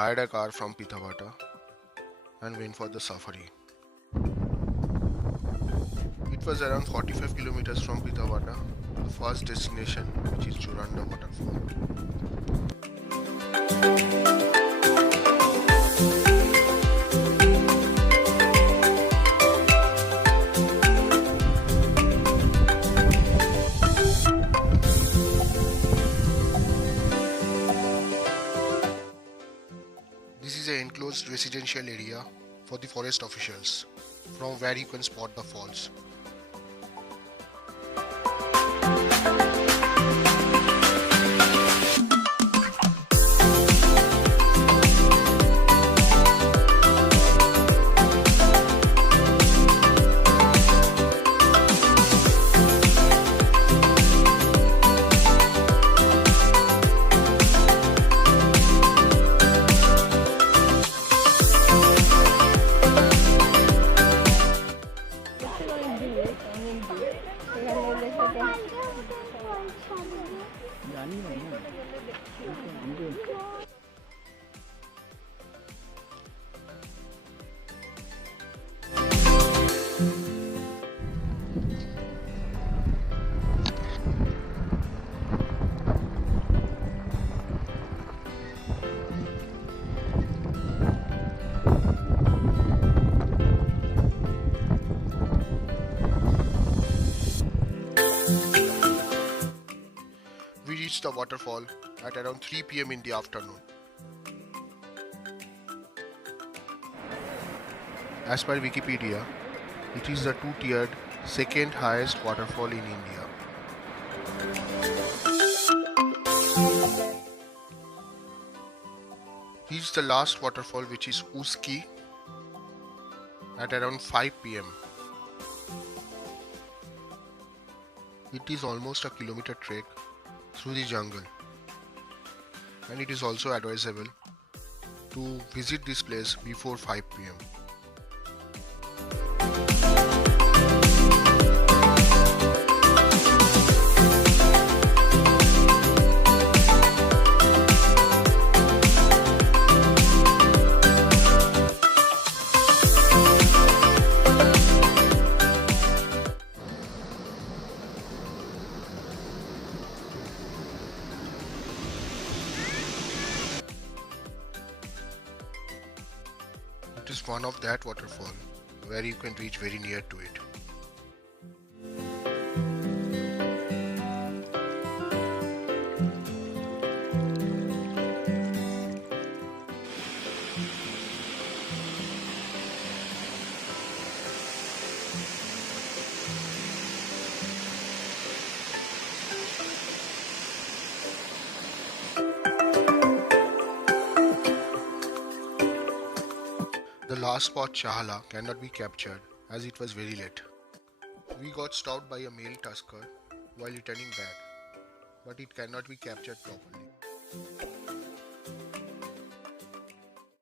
hired a car from Pithavata and went for the safari. It was around 45 kilometers from Pithavata to the first destination, which is Joranda Waterfall. This is an enclosed residential area for the forest officials, from where you can spot the falls. We reached the waterfall at around 3 p.m. in the afternoon. As per Wikipedia, it is the two-tiered second highest waterfall in India. This is the last waterfall, which is Uski, at around 5 p.m. It is almost a kilometer trek through the jungle, and it is also advisable to visit this place before 5 p.m. It is one of that waterfall where you can reach very near to it. The last spot, Chahala, cannot be captured as it was very late. We got stopped by a male tusker while returning back, but it cannot be captured properly.